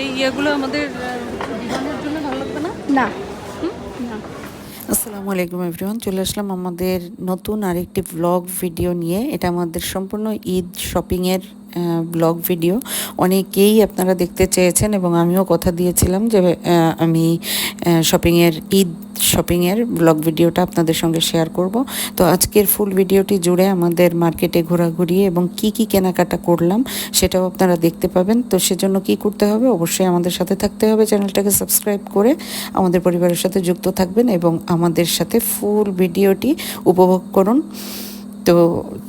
এই ইয়েগুলো আমাদের জীবনের জন্য ভালো লাগবে না? না। না। আসসালামু আলাইকুম এভরিওয়ান চলে আসলাম আমাদের নতুন আরেকটি ব্লগ ভিডিও নিয়ে। এটা আমাদের সম্পূর্ণ ঈদ শপিংয়ের ব্লগ ভিডিও অনেকেই আপনারা দেখতে চেয়েছেন এবং আমিও কথা দিয়েছিলাম যে আমি শপিংয়ের ঈদ শপিংয়ের ব্লগ ভিডিওটা আপনাদের সঙ্গে শেয়ার করব। তো আজকের ফুল ভিডিওটি জুড়ে আমাদের মার্কেটে ঘোরাঘুরি এবং কি কি কেনাকাটা করলাম সেটাও আপনারা দেখতে পাবেন। তো সেজন্য কি করতে হবে? অবশ্যই আমাদের সাথে থাকতে হবে। চ্যানেলটাকে সাবস্ক্রাইব করে আমাদের পরিবারের সাথে যুক্ত থাকবেন এবং আমাদের সাথে ফুল ভিডিওটি উপভোগ করুন। তো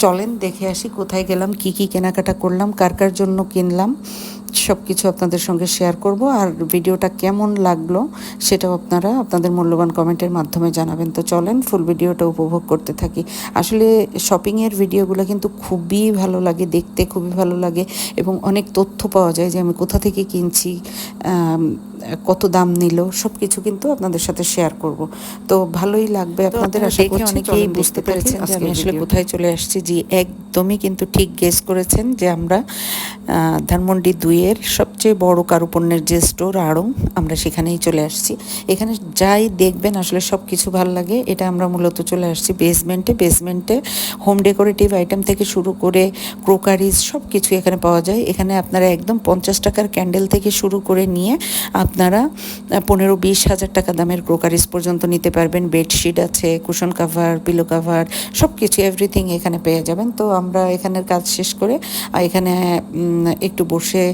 চলেন, দেখে আসি কোথায় গেলাম, কি কি কেনাকাটা করলাম, কার কার জন্য কিনলাম সব কিছু আপনাদের সঙ্গে শেয়ার করব। আর ভিডিওটা কেমন লাগল সেটাও আপনারা আপনাদের মূল্যবান কমেন্টের মাধ্যমে জানাবেন। তো চলেন ফুল ভিডিওটা উপভোগ করতে থাকি। আসলে শপিংয়ের ভিডিওগুলো কিন্তু খুবই ভালো লাগে, দেখতে খুবই ভালো লাগে এবং অনেক তথ্য পাওয়া যায় যে আমি কোথা থেকে কিনছি কত দাম নিল সব কিছু কিন্তু আপনাদের সাথে শেয়ার করব। তো ভালোই লাগবে আপনাদের আশা করছি অনেকেই বুঝতে পেরেছেন যে আমি আসলে কোথায় চলে আসছি। যে একদমই কিন্তু ঠিক গেস করেছেন যে আমরা আহ, ধানমন্ডি দুইয়ের সবচেয়ে বড় কারুপণ্যের যে স্টোর আড়ং, আমরা সেখানেই চলে আসছি। এখানে যাই দেখবেন আসলে সব কিছু ভালো লাগে। এটা আমরা মূলত চলে আসছি বেসমেন্টে বেসমেন্টে হোম ডেকোরেটিভ আইটেম থেকে শুরু করে ক্রোকারিজ সব কিছু এখানে পাওয়া যায়। এখানে আপনারা একদম পঞ্চাশ টাকার ক্যান্ডেল থেকে শুরু করে নিয়ে আপনারা পনেরো বিশ হাজার টাকা দামের ক্রোকারিজ পর্যন্ত নিতে পারবেন। বেডশিট আছে কুশন কাভার পিলো কাভার সব কিছু এভরিথিং এখানে পেয়ে যাবেন। তো আমরা এখানের কাজ শেষ করে এখানে একটু বসে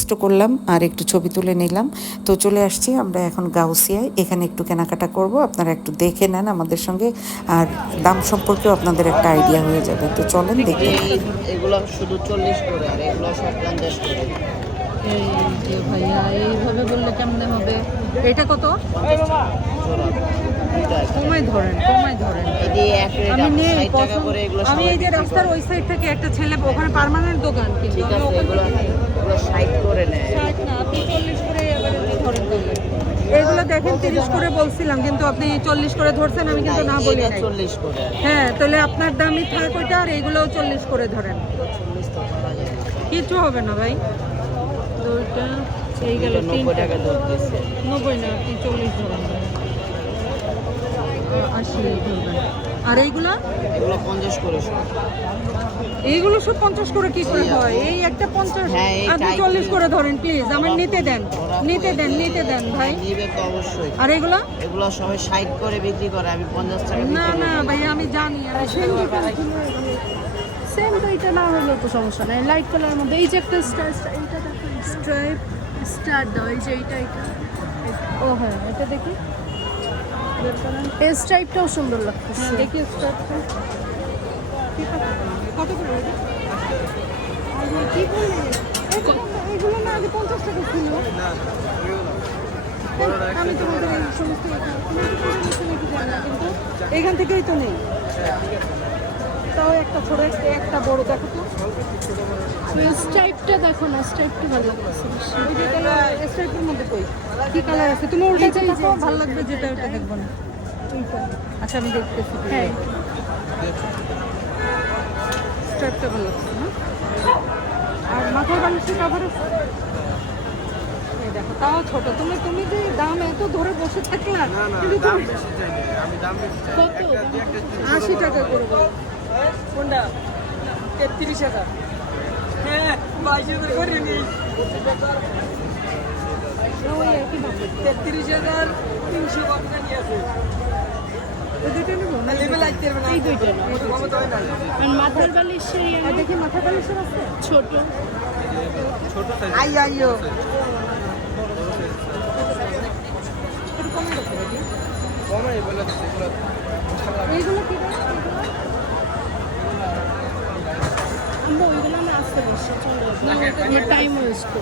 রেস্টও করলাম আর একটু ছবি তুলে নিলাম। তো চলে আসছি আমরা এখন গাউসিয়ায়। এখানে একটু কেনাকাটা করব। আপনারা একটু দেখে নেন আমাদের সঙ্গে। আর দাম সম্পর্কেও আপনাদের একটা আইডিয়া হয়ে যাবে। তো চলেন দেখতে। এগুলো শুধু চল্লিশ করে আর এগুলো সব পঞ্চাশ করে। এই যে ভাইয়া এইভাবে বললে কেমনে হবে? এটা কত। কমাই ধরেন কমাই ধরেন। আমি নেই এই যে রাস্তার ওই সাইড থেকে একটা ছেলে ওখানে পার্মানেন্ট দোকান কিন্তু আমি আছে ওখান এগুলো থেকে এগুলো ষাট করে নেয়। না আপনি চল্লিশ করে ধরেন এগুলো দেখেন তিরিশ করে বলছিলাম কিন্তু আপনি চল্লিশ করে ধরছেন আমি কিন্তু না বলি চল্লিশ করে। হ্যাঁ তাহলে আপনার দামই থাক ওইটা আর এইগুলোও চল্লিশ করে ধরেন। কিছু হবে না ভাই। দুইটা এই গেল নব্বই টাকা নব্বই না আপনি চল্লিশ ধরেন। আশি আর এইগুলো? এগুলো পঞ্চাশ করে সব। এইগুলো সব পঞ্চাশ করে কি করে হয়? এই একটা পঞ্চাশ হ্যাঁ, আপনি চল্লিশ করে ধরেন প্লিজ আমার নিতে দেন নিতে দেন নিতে দেন ভাই। অবশ্যই। আর এগুলো? এগুলো সবাই ষাট করে বিক্রি করে আমি পঞ্চাশ টাকা না না ভাই আমি জানি আমি সেম তো এটা না হলেও তো সমস্যা নাই। লাইট কালারের মধ্যে এই যে একটা স্টার এইটা দেখো স্ট্রাইপ স্টার দাও এই যে এইটা এইটা। ও হ্যাঁ এটা দেখি। এই স্ট্রাইপটাও সুন্দর লাগতেছে। হ্যাঁ দেখি কত না- আগে পঞ্চাশ টাকা আমি কিন্তু এখান থেকেই তো নেই। তাও একটা ছোট, একটা বড়, দেখো তো। স্ট্রাইপটা দেখো না স্ট্রাইপটা ভালো লাগতেছে বেশি। ওই যে কালার স্ট্রাইপের মধ্যে কই? কি কালার আছে? তুমি ভালো লাগবে যেটা ওটা দেখব না। আচ্ছা আমি দেখতেছি হ্যাঁ। স্ট্রাইপটা ভালো লাগছে না? আর মাথার বালিশের কাভার আছে দেখো তাও ছোট। তুমি তুমি যে দাম এত ধরে বসে থাকলা কিন্তু তুমি কত? আশি টাকা করে বলো। কোনটা? তেত্রিশ হাজার। তেত্রিশ হাজার তিনশো নিয়ে আছে মাথার বালিশের আর দেখি মাথা বালিশের আছে? ছোট। আই আইও এইগুলো কি ನಿಮ್ಮ ಟೈಮ್ ಅಷ್ಟು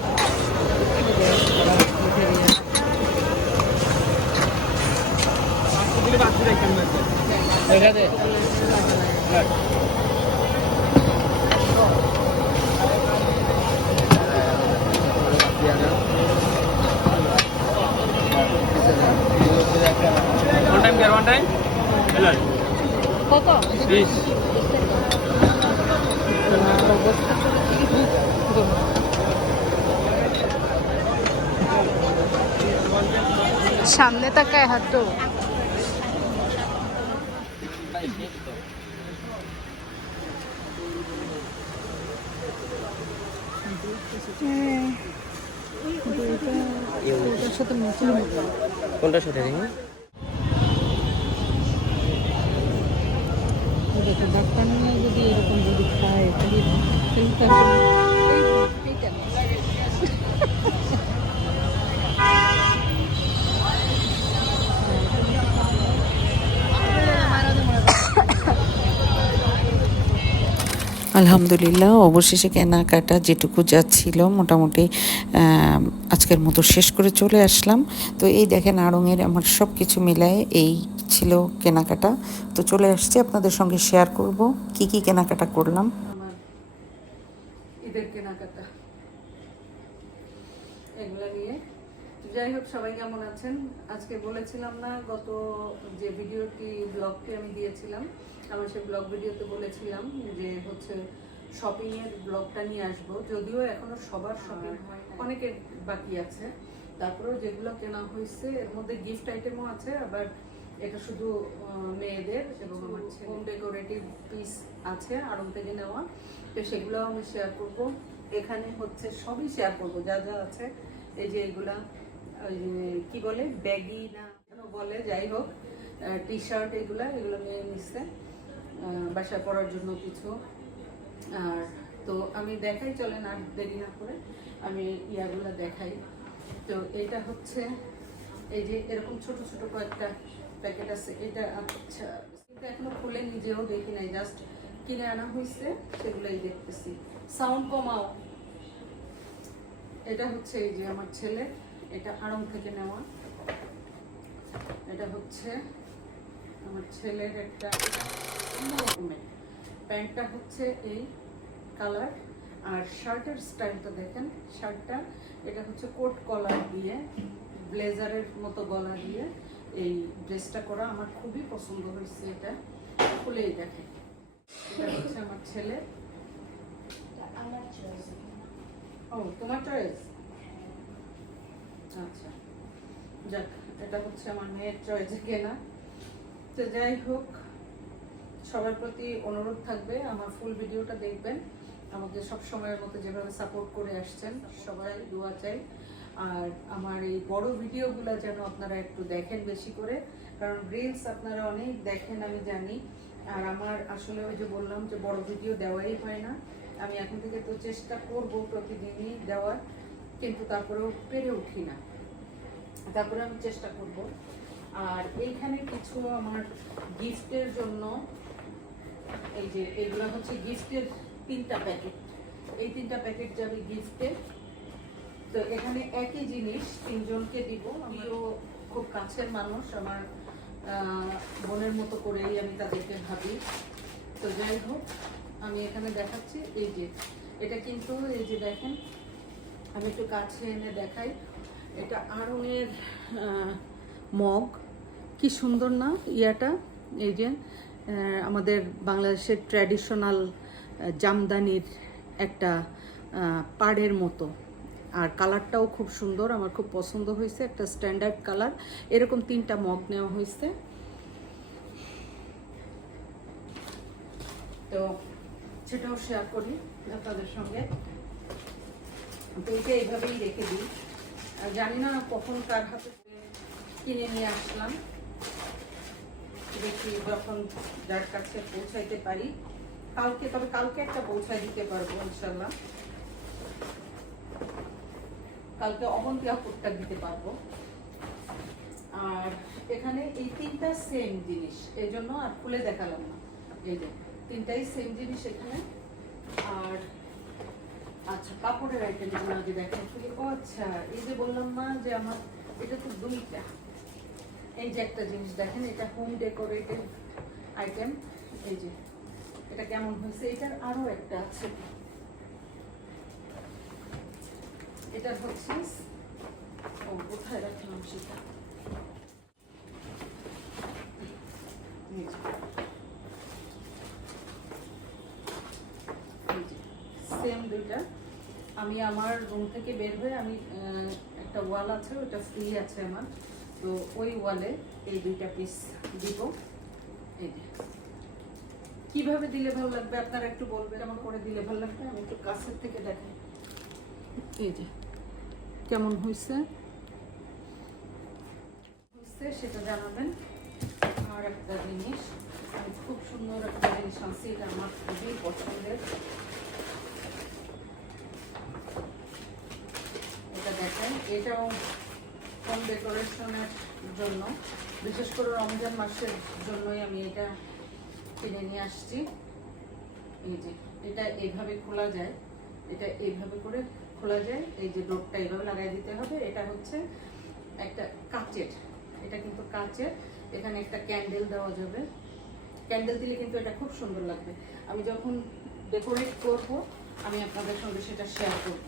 One time, Please. সামনে তাকায় হাঁটো। কোনটার সাথে দেখো? ডাক্তার নিয়ে যদি এরকম যদি খায় তাহলে তাহলে তো আসলে এই- এইটা না। আলহামদুলিল্লাহ, অবশেষে কেনাকাটা যেটুকু যাচ্ছিল মোটামুটি আজকের মতো শেষ করে চলে আসলাম। তো এই দেখেন আড়ঙের আমার সব কিছু মিলায় এই ছিল কেনাকাটা। তো চলে আসছি, আপনাদের সঙ্গে শেয়ার করব কি কি কেনাকাটা করলাম। কেনাকাটা। যাই হোক, সবাই কেমন আছেন? আজকে বলেছিলাম না, গত যে ভিডিওটি ব্লগটি আমি দিয়েছিলাম আমার সেই ব্লগ ভিডিওতে বলেছিলাম যে হচ্ছে শপিং এর ব্লগটা নিয়ে আসব। যদিও এখনও সবার শপিং অনেকের বাকি আছে। তারপরেও যেগুলো কেনা হয়েছে এর মধ্যে গিফট আইটেমও আছে আবার এটা শুধু মেয়েদের এবং আমার হোম ডেকোরেটিভ পিস আছে আড়ং থেকে নেওয়া। তো সেগুলো আমি শেয়ার করব। এখানে হচ্ছে সবই শেয়ার করব যা যা আছে। এই যে এগুলা কি বলে? ব্যাগি না বলে যাই হোক টি শার্ট এগুলা এগুলো নিয়ে নিচ্ছে। বাসায় পরার জন্য কিছু। আর তো আমি দেখাই, চলেন আর দেরি না করে আমি ইয়াগুলো দেখাই। তো এটা হচ্ছে, এই যে এরকম ছোট ছোট কয়েকটা প্যাকেট আছে, এটা আচ্ছা এটা এখনও খুলে নিজেও দেখি নাই, জাস্ট কিনে আনা হয়েছে সেগুলোই দেখতেছি। সাউন্ড কমাও। এটা হচ্ছে এই যে আমার ছেলে, এটা আড়ং থেকে নেওয়া। এটা হচ্ছে আমার ছেলের একটা প্যান্টটা হচ্ছে এই কালার আর শার্টের স্টাইলটা দেখেন শার্টটা এটা হচ্ছে কোট কলার দিয়ে ব্লেজারের মতো গলা দিয়ে এই ড্রেসটা করা আমার খুবই পছন্দ হয়েছে এটা। খুলেই দেখে এটা হচ্ছে আমার ছেলে। ও তোমার চয়েস আচ্ছা যাক এটা হচ্ছে আমার মেয়ের চয়েসে কেনা। তো যাই হোক সবার প্রতি অনুরোধ থাকবে, আমার ফুল ভিডিওটা দেখবেন। আমাকে সব সময়ের মতো যেভাবে সাপোর্ট করে আসছেন, সবাই দোয়া চাই। আর আমার এই বড় ভিডিওগুলো যেন আপনারা একটু দেখেন বেশি করে, কারণ রিলস আপনারা অনেক দেখেন, আমি জানি। আর আমার আসলে ওই যে বললাম যে বড় ভিডিও দেওয়াই হয় না। আমি এখন থেকে তো চেষ্টা করব প্রতিদিনই দেওয়ার, কিন্তু তারপরেও পেরে উঠি না। তারপরে আমি চেষ্টা করব। আর এইখানে কিছু আমার গিফটের জন্য এই যে, এগুলো হচ্ছে গিফটের তিনটা প্যাকেট। এই তিনটা প্যাকেট যাবে তো এখানে একই জিনিস তিনজনকে দিব। আমিও খুব কাছের মানুষ, আমার বোনের মতো করেই আমি তাদেরকে ভাবি। তো যাই হোক, আমি এখানে দেখাচ্ছি। এই যে, এটা কিন্তু, এই যে দেখেন, আমি একটু কাছে এনে দেখাই। এটা আড়ঙের মগ। কি সুন্দর না, ইয়াটা? এই যে আমাদের বাংলাদেশের ট্র্যাডিশনাল জামদানির একটা পাড়ের মতো। আর কালারটাও খুব সুন্দর, আমার খুব পছন্দ হয়েছে, একটা স্ট্যান্ডার্ড কালার। এরকম তিনটা মগ নেওয়া হয়েছে। তো সেটাও শেয়ার করি আপনাদের সঙ্গে। এটা এইভাবেই রেখে দিই। জানি না কখন কার হাতে কিনে নিয়ে আসলাম। দেখি যখন যার কাছে পৌঁছাইতে পারি। কালকে, তবে কালকে একটা পৌঁছায় দিতে পারব ইনশাল্লাহ কালকে অবন্তি আপুরটা দিতে পারব। আর এখানে এই তিনটা সেম জিনিস এই জন্য আর খুলে দেখালাম না। এই যে, তিনটাই সেম জিনিস এখানে। আর আচ্ছা কাপড়ের আইটেম আগে দেখেন ও আচ্ছা এই যে বললাম না যে আমার, এটা তো দুইটা। এই যে একটা জিনিস দেখেন, এটা হোম ডেকোরেটিভ আইটেম এই যে, এটা কেমন হয়েছে? এটার আরও একটা আছে। এটা হচ্ছে, ও, কোথায় রাখলাম সেটা? সেম দুইটা। আমি আমার রুম থেকে বের হয়ে আমি একটা ওয়াল আছে, ওটা ফ্রি আছে আমার। তো ওই ওয়ালে এই দুইটা পিস দিব। এই যে। কীভাবে দিলে ভালো লাগবে আপনারা একটু বলবেন? কেমন করে দিলে ভালো লাগবে? আমি একটু কাছের থেকে দেখাই। এই যে। কেমন হয়েছে হয়েছে সেটা জানাবেন। আর একটা জিনিস, আমি খুব সুন্দর একটা জিনিস আনছি, এটা আমার খুবই পছন্দের। এটা দেখেন, এটাও হোম ডেকোরেশনের জন্য। বিশেষ করে রমজান মাসের জন্যই আমি এটা কিনে নিয়ে আসছি। এই যে, এটা এইভাবে খোলা যায়। এটা এইভাবে করে খোলা যায়। এই যে ডোরটা এইভাবে লাগাই দিতে হবে। এটা হচ্ছে একটা কাচের, এটা কিন্তু কাচের। এখানে একটা ক্যান্ডেল দেওয়া যাবে। ক্যান্ডেল দিলে কিন্তু এটা খুব সুন্দর লাগবে। আমি যখন ডেকোরেট করব, আমি আপনাদের সঙ্গে সেটা শেয়ার করব।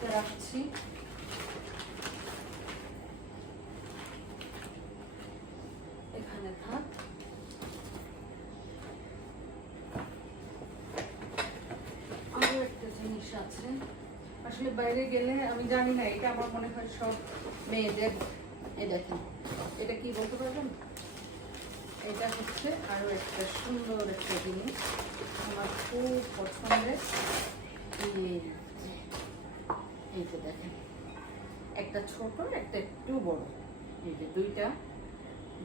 তো রাখছি এখানে থাক আরও একটা জিনিস আছে আসলে বাইরে গেলে আমি জানি না, এটা আমার মনে হয় সব মেয়েদের, এই দেখেন, এটা কি বলতে পারবেন? এটা হচ্ছে আরও একটা সুন্দর একটা জিনিস, আমার খুব পছন্দের। এই দেখেন, একটা ছোট, একটা একটু বড়। এই যে দুইটা,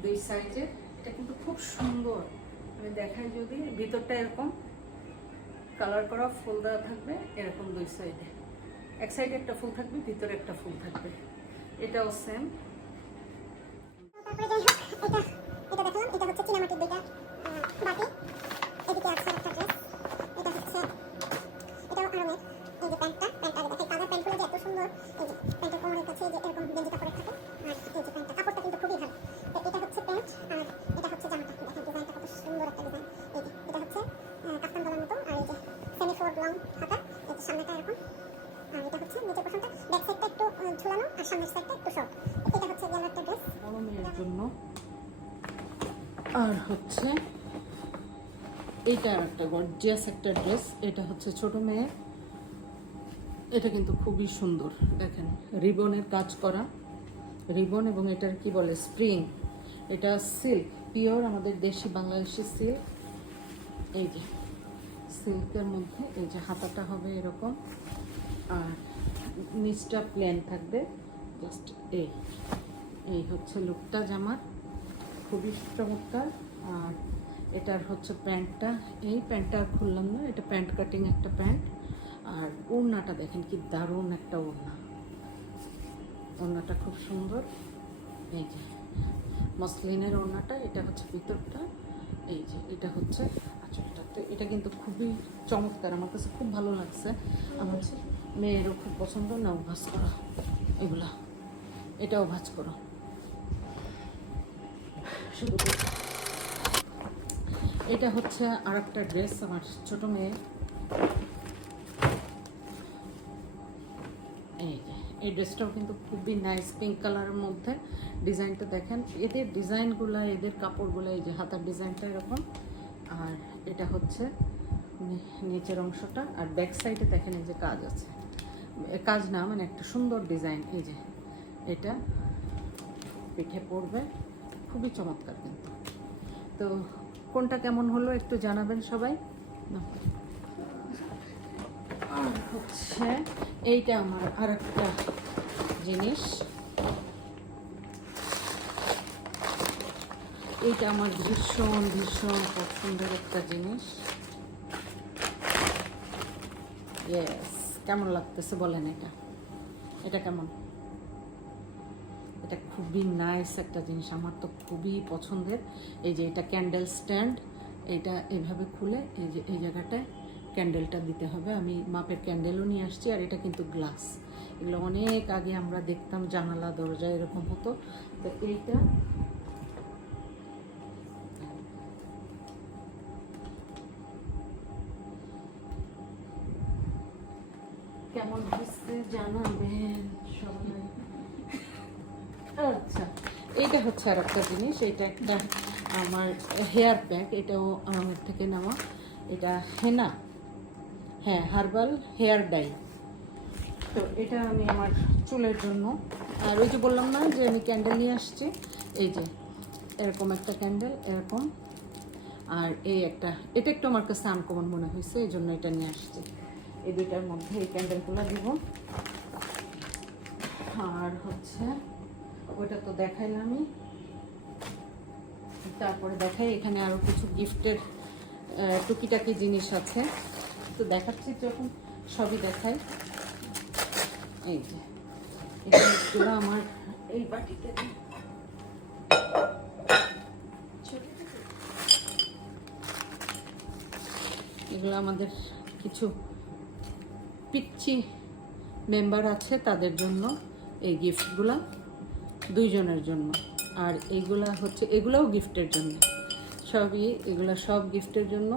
দুই সাইজের, এটা কিন্তু খুব সুন্দর। আমি দেখাই যদি, ভিতরটা এরকম, কালার করা, ফুল দেওয়া থাকবে, এরকম দুই সাইডে এক সাইডে একটা ফুল থাকবে ভিতরে একটা ফুল থাকবে। এটাও সেম হচ্ছে এইটা একটা গর্জিয়াস একটা ড্রেস এটা হচ্ছে ছোট মেয়ে এটা কিন্তু খুবই সুন্দর, দেখেন। রিবনের কাজ করা। রিবন এবং এটার কি বলে? স্প্রিং। এটা সিল্ক পিওর আমাদের দেশি বাংলাদেশি সিল্ক এই যে সিল্কের মধ্যে এই যে হাতাটা হবে এরকম। আর নিচটা প্লেন থাকবে। জাস্ট এই এই হচ্ছে লুকটা জামার। খুবই চমৎকার। আর এটার হচ্ছে প্যান্টটা। এই প্যান্টটা আর খুললাম না, এটা প্যান্ট কাটিং একটা প্যান্ট। আর ওড়নাটা দেখেন কি দারুণ একটা ওড়না। ওড়নাটা খুব সুন্দর। এই যে, মসলিনের ওড়নাটা, এটা হচ্ছে ভিতরটা। এই যে, এটা হচ্ছে আঁচলটাতে। এটা কিন্তু খুবই চমৎকার, আমার কাছে খুব ভালো লাগছে। আমার মেয়েরও খুব পছন্দ, নাও ভাজ করা। এগুলা, এটাও ভাজ করো। শুধু এটা হচ্ছে আর একটা ড্রেস আমার ছোট মেয়ে এই এই ড্রেসটাও কিন্তু খুবই নাইস পিঙ্ক কালারের মধ্যে। ডিজাইনটা দেখেন, এদের ডিজাইনগুলো, এদের কাপড়গুলো, এই যে হাতার ডিজাইনটা এরকম। আর এটা হচ্ছে নিচের অংশটা। আর ব্যাক সাইডে দেখেন এই যে কাজ আছে। কাজ না মানে একটা সুন্দর ডিজাইন। এই যে, এটা পিঠে পড়বে খুবই চমৎকার কিন্তু। তো কোনটা কেমন হলো একটু জানাবেন সবাই? আর হচ্ছে, এইটা আমার আর একটা জিনিস। এইটা আমার ভীষণ ভীষণ পছন্দের একটা জিনিস। ইয়েস কেমন লাগতেছে বলেন এটা? এটা কেমন? খুবই নাইস একটা জিনিস, আমার তো খুবই পছন্দের। এই যে এটা ক্যান্ডেল স্ট্যান্ড এটা এভাবে খুলে এই যে, এই জায়গাটায় ক্যান্ডেলটা দিতে হবে। আমি মাপের ক্যান্ডেলও নিয়ে আসছি আর এটা কিন্তু গ্লাস এগুলো অনেক আগে আমরা দেখতাম, জানালা, দরজা এরকম হতো। তো এইটা কেমন হচ্ছে জানাবেন সবাই? আচ্ছা এইটা হচ্ছে আর একটা জিনিস এটা একটা আমার হেয়ার প্যাক এটাও আমার থেকে নেওয়া। এটা হেনা হ্যাঁ হার্বাল হেয়ার ডাই তো এটা আমি আমার চুলের জন্য। আর ওই যে বললাম না যে আমি ক্যান্ডেল নিয়ে আসছি, এই যে এরকম একটা ক্যান্ডেল এরকম। আর এই একটা, এটা একটু আমার কাছে আনকমন মনে হয়েছে, এই জন্য এটা নিয়ে আসছি। এই দুইটার মধ্যে এই ক্যান্ডেলগুলো দিব। আর হচ্ছে ওইটা তো দেখাইলামই। তারপরে দেখাই, এখানে আরও কিছু গিফটের টুকিটাকি জিনিস আছে। তো দেখাচ্ছি যখন, সবই দেখাই। এই যে আমার এই বাটিতে এগুলো আমাদের কিছু পিচ্ছি মেম্বার আছে তাদের জন্য এই গিফটগুলো দুইজনের জন্য। আর এইগুলা হচ্ছে, এগুলোও গিফটের জন্য। সবই, এগুলা সব গিফটের জন্য।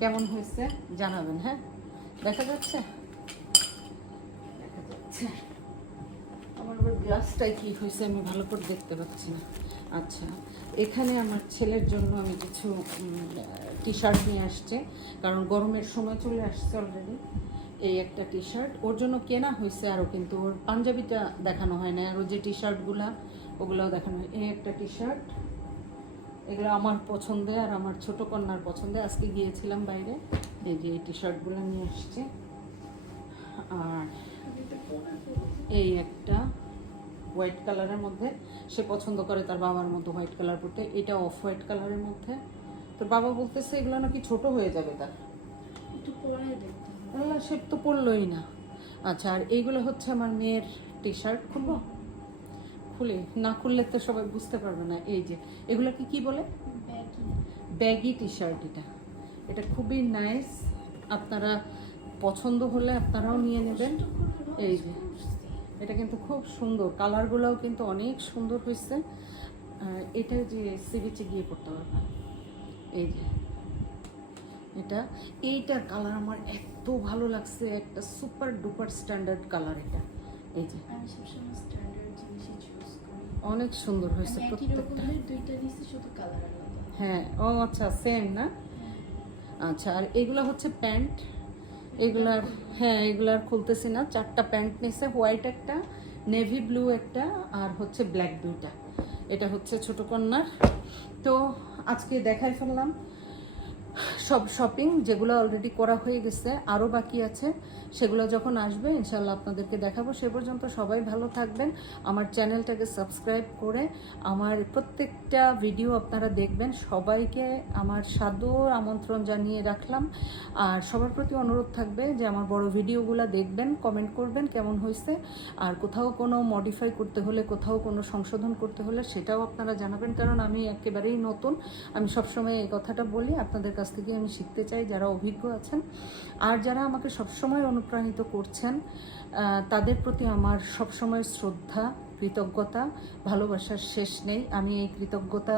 কেমন হয়েছে জানাবেন হ্যাঁ? দেখা যাচ্ছে? আমার আবার গ্লাসটাই কি হয়েছে আমি ভালো করে দেখতে পাচ্ছি না। আচ্ছা এখানে আমার ছেলের জন্য আমি কিছু টি শার্ট নিয়ে আসছে। কারণ গরমের সময় চলে আসছে অলরেডি এই একটা টি শার্ট ওর জন্য কেনা হয়েছে আরও কিন্তু ওর পাঞ্জাবিটা দেখানো হয় না আরও যে টি শার্টগুলা ওগুলোও দেখানো হয়। এই একটা টি শার্ট এগুলো আমার পছন্দে আর আমার ছোট কন্যার পছন্দে। আজকে গিয়েছিলাম বাইরে। এই যে এই টি শার্টগুলো নিয়ে আসছে। আর এই একটা হোয়াইট কালারের মধ্যে। সে পছন্দ করে তার বাবার মতো হোয়াইট কালার পরতে। এটা অফ হোয়াইট কালারের মধ্যে। তোর বাবা বলতেছে এগুলো নাকি ছোট হয়ে যাবে তার। একটু পরে দেখতে আল্লাহ সে তো পড়লোই না। আচ্ছা আর এইগুলো হচ্ছে আমার মেয়ের টি শার্ট খুলবো? খুলে। না খুললে তো সবাই বুঝতে পারবে না। এই যে এগুলোকে কি বলে? ব্যাগি টি শার্ট এটা। এটা খুবই নাইস আপনারা পছন্দ হলে আপনারাও নিয়ে নেবেন। এই যে এটা কিন্তু খুব সুন্দর। কালারগুলোও কিন্তু অনেক সুন্দর হয়েছে এটা যে সিবিচে গিয়ে পড়তে পারবে এই যে এটা। এইটার কালার আমার এত ভালো লাগছে একটা সুপার ডুপার স্ট্যান্ডার্ড কালার এটা। এই যে। আমি সবসময় স্ট্যান্ডার্ড জিনিসই চুজ করি। অনেক সুন্দর হয়েছে প্রত্যেকটা। দুইটা নিচ্ছি শুধু কালার হ্যাঁ ও আচ্ছা সেম না? আচ্ছা আর এগুলো হচ্ছে প্যান্ট। এগুলার হ্যাঁ এগুলার খুলতেছি না। চারটা প্যান্ট নিছে হোয়াইট একটা নেভি ব্লু একটা আর হচ্ছে ব্ল্যাক দুইটা। এটা হচ্ছে ছোট কন্যার। তো আজকে দেখাই ফেললাম। সব শপিং যেগুলো অলরেডি করা হয়ে গেছে আরও বাকি আছে, সেগুলো যখন আসবে ইনশাল্লাহ আপনাদেরকে দেখাবো। সে পর্যন্ত সবাই ভালো থাকবেন। আমার চ্যানেলটাকে সাবস্ক্রাইব করে আমার প্রত্যেকটা ভিডিও আপনারা দেখবেন। সবাইকে আমার সাদর আমন্ত্রণ জানিয়ে রাখলাম। আর সবার প্রতি অনুরোধ থাকবে যে আমার বড় ভিডিওগুলো দেখবেন কমেন্ট করবেন কেমন হয়েছে। আর কোথাও কোনো মডিফাই করতে হলে, কোথাও কোনো সংশোধন করতে হলে, সেটাও আপনারা জানাবেন। কারণ আমি একেবারেই নতুন। আমি সবসময় এই কথাটা বলি, আপনাদের কাছ থেকে আমি শিখতে চাই যারা অভিজ্ঞ আছেন। আর যারা আমাকে সবসময় অনুপ্রাণিত করছেন তাদের প্রতি আমার সবসময় শ্রদ্ধা, কৃতজ্ঞতা, ভালোবাসার শেষ নেই। আমি এই কৃতজ্ঞতা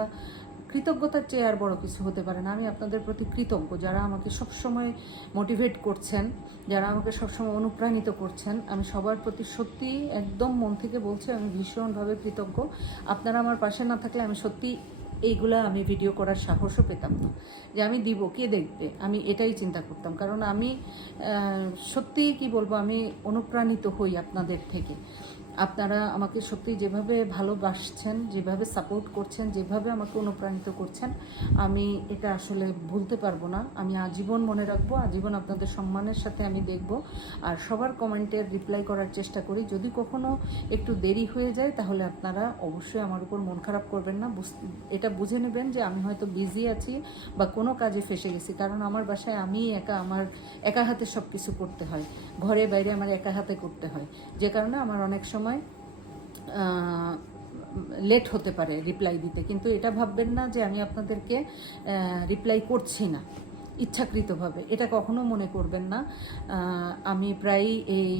কৃতজ্ঞতার চেয়ে আর বড় কিছু হতে পারে না। আমি আপনাদের প্রতি কৃতজ্ঞ। যারা আমাকে সবসময় মোটিভেট করছেন, যারা আমাকে সবসময় অনুপ্রাণিত করছেন, আমি সবার প্রতি সত্যি একদম মন থেকে বলছি, আমি ভীষণভাবে কৃতজ্ঞ। আপনারা আমার পাশে না থাকলে আমি সত্যি এইগুলা আমি ভিডিও করার সাহসও পেতাম না। যে আমি দিব, কে দেখবে? আমি এটাই চিন্তা করতাম। কারণ আমি সত্যিই কি বলব, আমি অনুপ্রাণিত হই আপনাদের থেকে। আপনারা আমাকে সত্যি যেভাবে ভালোবাসছেন, যেভাবে সাপোর্ট করছেন, যেভাবে আমাকে অনুপ্রাণিত করছেন, আমি এটা আসলে ভুলতে পারব না। আমি আজীবন মনে রাখব, আজীবন আপনাদের সম্মানের সাথে আমি দেখব। আর সবার কমেন্টের রিপ্লাই করার চেষ্টা করি। যদি কখনো একটু দেরি হয়ে যায়, তাহলে আপনারা অবশ্যই আমার উপর মন খারাপ করবেন না। এটা বুঝে নেবেন যে আমি হয়তো বিজি আছি বা কোনো কাজে ফেসে গেছি। কারণ আমার বাসায় আমি একা, আমার একা হাতে সব কিছু করতে হয়। ঘরে বাইরে আমার একা হাতে করতে হয়। যে কারণে আমার অনেক সময় লেট হতে পারে রিপ্লাই দিতে। কিন্তু এটা ভাববেন না যে আমি আপনাদেরকে রিপ্লাই করছি না, ইচ্ছাকৃতভাবে। এটা কখনো মনে করবেন না। আমি প্রায়ই এই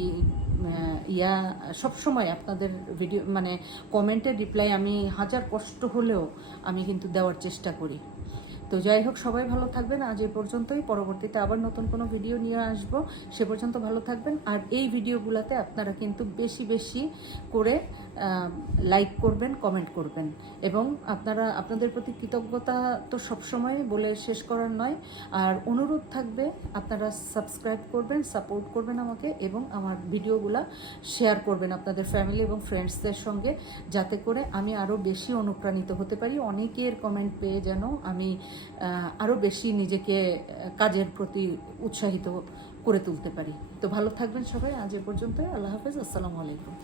ইয়া সবসময় আপনাদের ভিডিও মানে কমেন্টের রিপ্লাই আমি হাজার কষ্ট হলেও আমি কিন্তু দেওয়ার চেষ্টা করি। তো যাই হোক, সবাই ভালো থাকবেন। আজ এ পর্যন্তই। পরবর্তীতে আবার নতুন কোনো ভিডিও নিয়ে আসব। সে পর্যন্ত ভালো থাকবেন। আর এই ভিডিওগুলোতে আপনারা কিন্তু বেশি বেশি করে লাইক করবেন কমেন্ট করবেন। এবং আপনারা, আপনাদের প্রতি কৃতজ্ঞতা তো সবসময় বলে শেষ করার নয়। আর অনুরোধ থাকবে, আপনারা সাবস্ক্রাইব করবেন সাপোর্ট করবেন আমাকে এবং আমার ভিডিওগুলা শেয়ার করবেন আপনাদের ফ্যামিলি এবং ফ্রেন্ডসদের সঙ্গে, যাতে করে আমি আরও বেশি অনুপ্রাণিত হতে পারি। অনেকের কমেন্ট পেয়ে যেন আমি আরও বেশি নিজেকে কাজের প্রতি উৎসাহিত করে তুলতে পারি। তো ভালো থাকবেন সবাই। আজ এ পর্যন্ত আল্লাহ হাফেজ। আসসালামু আলাইকুম।